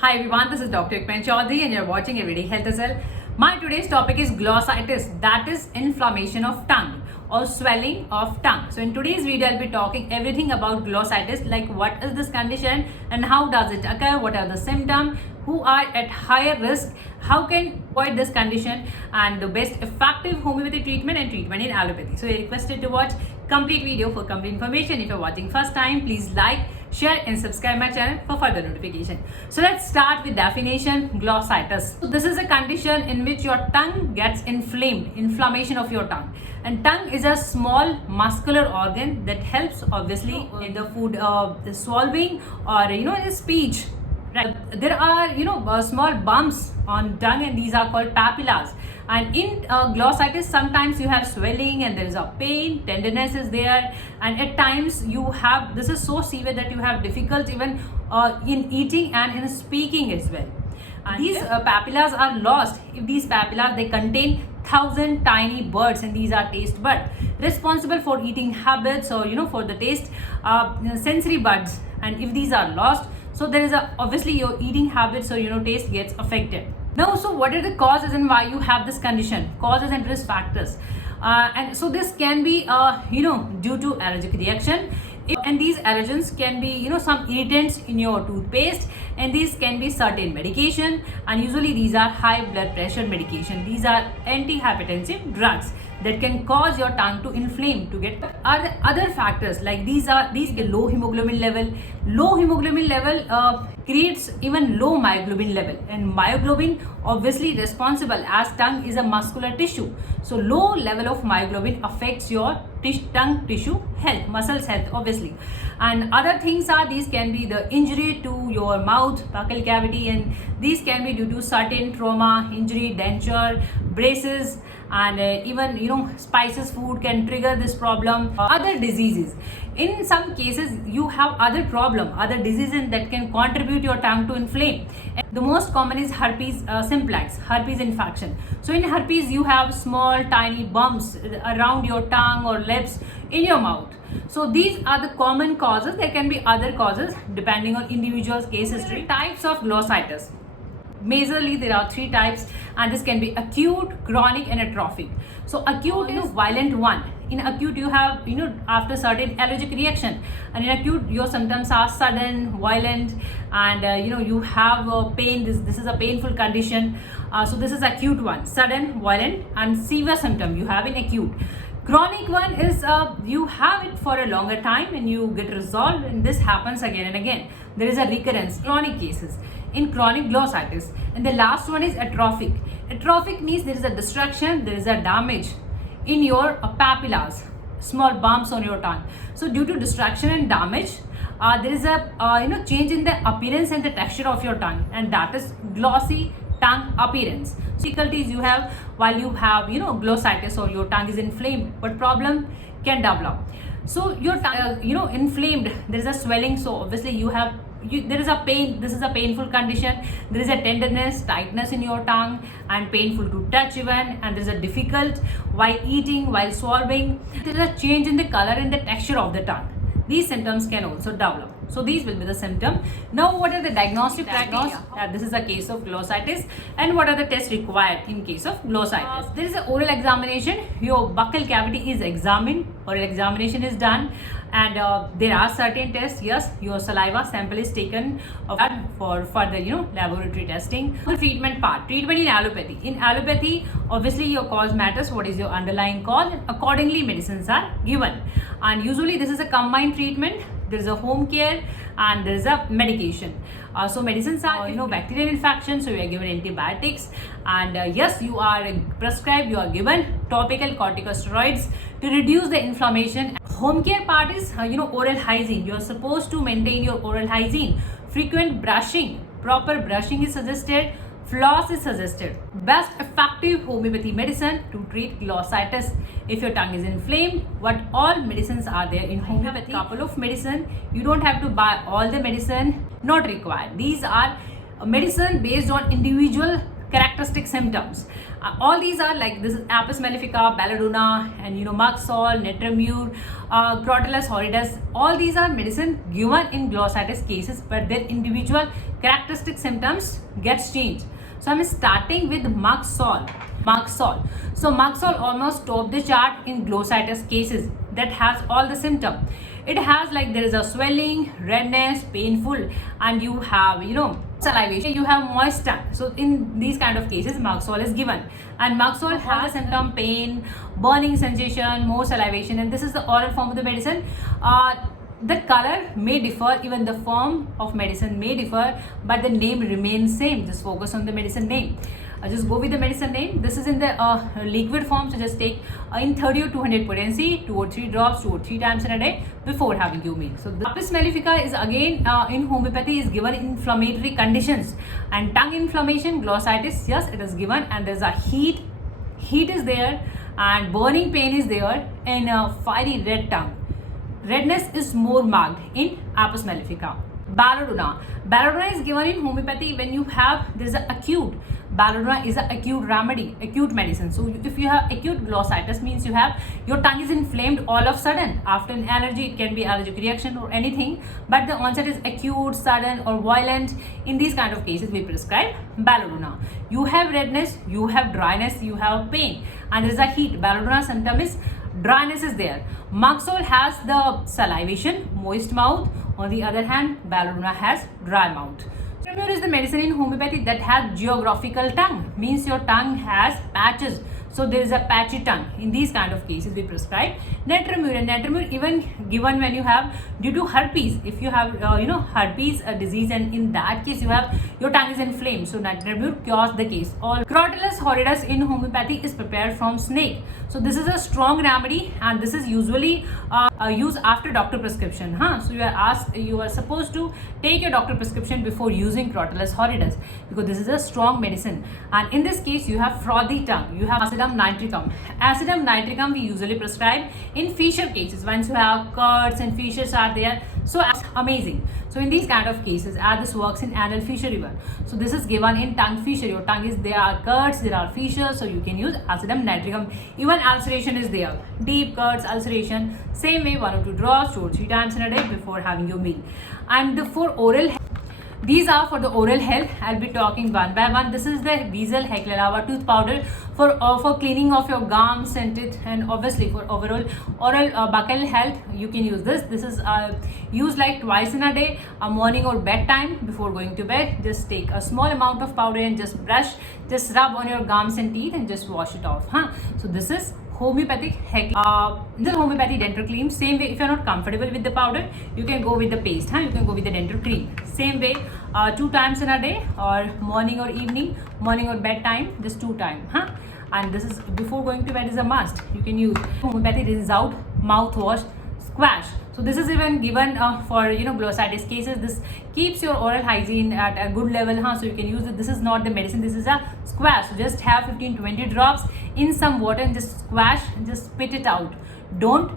Hi everyone, this is Dr.RUkmani Choudhary and you're watching Everyday Health as well. My today's topic is glossitis, that is inflammation of tongue or swelling of tongue. So in today's video, I'll be talking everything about glossitis, like what is this condition and how does it occur, what are the symptoms, who are at higher risk, how can avoid this condition, and the best effective homeopathy treatment and treatment in allopathy. So you're requested to watch complete video for complete information. If you're watching first time, please like, share and subscribe my channel for further notification. So let's start with definition. Glossitis. So this is a condition in which your tongue gets inflamed, inflammation of your tongue. And tongue is a small muscular organ that helps obviously in the food the swallowing or in speech. Right. There are small bumps on tongue and these are called papillas. And in glossitis, sometimes you have swelling and there is a pain, tenderness is there, and at times you have, this is so severe that you have difficulty even in eating and in speaking as well. And these papillas are lost if these papillas, they contain 1,000 tiny buds, and these are taste buds responsible for eating habits or for the taste sensory buds. And if these are lost, so there is obviously your eating habits or taste gets affected. Now, so what are the causes and why you have this condition? Causes and risk factors. And so this can be due to allergic reaction. And these allergens can be some irritants in your toothpaste, and these can be certain medication, and usually these are high blood pressure medication. These are antihypertensive drugs that can cause your tongue to inflame, to get other factors like these low hemoglobin level. Low hemoglobin level creates even low myoglobin level, and myoglobin obviously responsible as tongue is a muscular tissue. So low level of myoglobin affects your tongue tissue health, muscles health obviously. And other things are, these can be the injury to your mouth, buccal cavity, and these can be due to certain trauma, injury, denture, braces, and even spices food can trigger this problem. Other diseases, in some cases you have other other diseases that can contribute your tongue to inflame. And the most common is herpes simplex, herpes infection. So in herpes you have small tiny bumps around your tongue or lips, in your mouth. So these are the common causes. There can be other causes depending on individual's case history. Types of glossitis. Majorly there are 3 types, and this can be acute, chronic and atrophic. So acute is violent one. In acute you have after certain allergic reaction, and in acute your symptoms are sudden, violent, and you have pain. This is a painful condition. So this is acute one, sudden, violent and severe symptom you have in acute. Chronic one is you have it for a longer time and you get resolved, and this happens again and again. There is a recurrence, chronic cases in chronic glossitis. And the last one is atrophic. Atrophic means there is a destruction, there is a damage in your papillas, small bumps on your tongue. So due to destruction and damage, there is a change in the appearance and the texture of your tongue, and that is glossy tongue appearance. Difficulties you have while you have glossitis or your tongue is inflamed, what problem can develop? So your tongue inflamed, there is a swelling, so obviously there is a pain. This is a painful condition. There is a tenderness, tightness in your tongue, and painful to touch even, and there is a difficult while eating, while swallowing. There is a change in the color and the texture of the tongue. These symptoms can also develop. So these will be the symptom. Now what are the diagnostic criteria? This is a case of glossitis, and what are the tests required in case of glossitis? There is an oral examination. Your buccal cavity is examined, oral examination is done, and there are certain tests. Yes, your saliva sample is taken for further laboratory testing. The treatment part, treatment in allopathy. In allopathy, obviously your cause matters. What is your underlying cause? And accordingly medicines are given, and usually this is a combined treatment. There is a home care and there is a medication. So medicines are bacterial infection, so you are given antibiotics, and yes, you are prescribed, you are given topical corticosteroids to reduce the inflammation. Home care part is oral hygiene. You are supposed to maintain your oral hygiene. Frequent brushing, proper brushing is suggested. Floss is suggested. Best effective homeopathy medicine to treat glossitis. If your tongue is inflamed, what all medicines are there in homeopathy? Couple of medicine. You don't have to buy all the medicine. Not required. These are medicine based on individual characteristic symptoms. All these are like this is Apis mellifica, belladonna, and Muxol, netramure, Crotalus horridus. All these are medicine given in glossitis cases, but their individual characteristic symptoms gets changed. So I'm starting with Muxol. So Muxol almost top the chart in glossitis cases that has all the symptom. It has like there is a swelling, redness, painful, and you have salivation. You have moist tongue. So in these kind of cases, Muxol is given, and Muxol has a symptom pain, burning sensation, more salivation, and this is the oral form of the medicine. The color may differ, even the form of medicine may differ, but the name remains same. Just focus on the medicine name. Just go with the medicine name. This is in the liquid form, so just take in 30 or 200 potency, 2 or 3 drops, 2 or 3 times in a day before having your meal. So the Apis mellifica is again in homeopathy is given in inflammatory conditions, and tongue inflammation, glossitis, yes, it is given, and there's a heat is there, and burning pain is there, and a fiery red tongue. Redness is more marked in Apis mellifica. Belladonna is given in homeopathy when you have there's an acute. Belladonna is an acute remedy, acute medicine. So if you have acute glossitis, means you have your tongue is inflamed all of a sudden after an allergy. It can be allergic reaction or anything, but the onset is acute, sudden, or violent. In these kind of cases, we prescribe belladonna. You have redness, you have dryness, you have pain, and there is a heat. Belladonna symptom is dryness is there. Muxol has the salivation, moist mouth. On the other hand, belladonna has dry mouth. Netramure is the medicine in homeopathy that has geographical tongue, means your tongue has patches. So there is a patchy tongue. In these kind of cases, we prescribe netramure. And netramure even given when you have due to herpes. If you have herpes disease, and in that case you have your tongue is inflamed, so netramure cures the case. All Crotalus horridus in homeopathy is prepared from snake. So this is a strong remedy, and this is usually used after doctor prescription. So you are supposed to take your doctor prescription before using Crotalus horridus, because this is a strong medicine. And in this case, you have frothy tongue. You have acidum nitricum. Acidum nitricum we usually prescribe in fissure cases. Once you have cuts and fissures are there, so amazing. So in these kind of cases, as this works in anal fissure even. So this is given in tongue fissure. Your tongue is, there are cuts, there are fissures, so you can use acidum nitricum. Even ulceration is there, deep cuts, ulceration, same way 1 or 2 drops 2 or 3 times in a day before having your meal. And for oral, these are for the oral health. I'll be talking one by one. This is the Diesel Heclalava tooth powder for cleaning of your gums and teeth, and obviously for overall oral buccal health. You can use this. This is used like twice in a day, a morning or bedtime before going to bed. Just take a small amount of powder and just brush, just rub on your gums and teeth and just wash it off. So this is homeopathic this is homeopathy dental cream. Same way, if you're not comfortable with the powder, you can go with the paste. You can go with the dental cream. Same way, 2 times in a day, or morning or evening, morning or bedtime, just 2 times. And this is before going to bed is a must. You can use homeopathy rinse out mouthwash squash. So this is even given for glossitis cases. This keeps your oral hygiene at a good level. So you can use it. This is not the medicine, this is a squash. So just have 15-20 drops in some water and just squash and just spit it out. Don't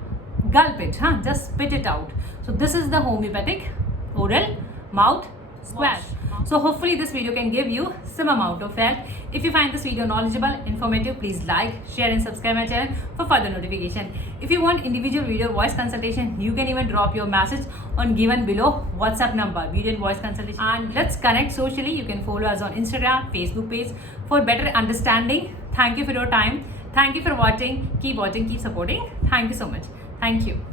gulp it, just spit it out. So this is the homeopathic oral mouth squash. So hopefully this video can give you some amount of help. If you find this video knowledgeable, informative, please like, share and subscribe my channel for further notification. If you want individual video voice consultation, you can even drop your message on given below WhatsApp number, video and voice consultation. And let's connect socially. You can follow us on Instagram, Facebook page for better understanding. Thank you for your time. Thank you for watching. Keep watching, keep supporting. Thank you so much. Thank you.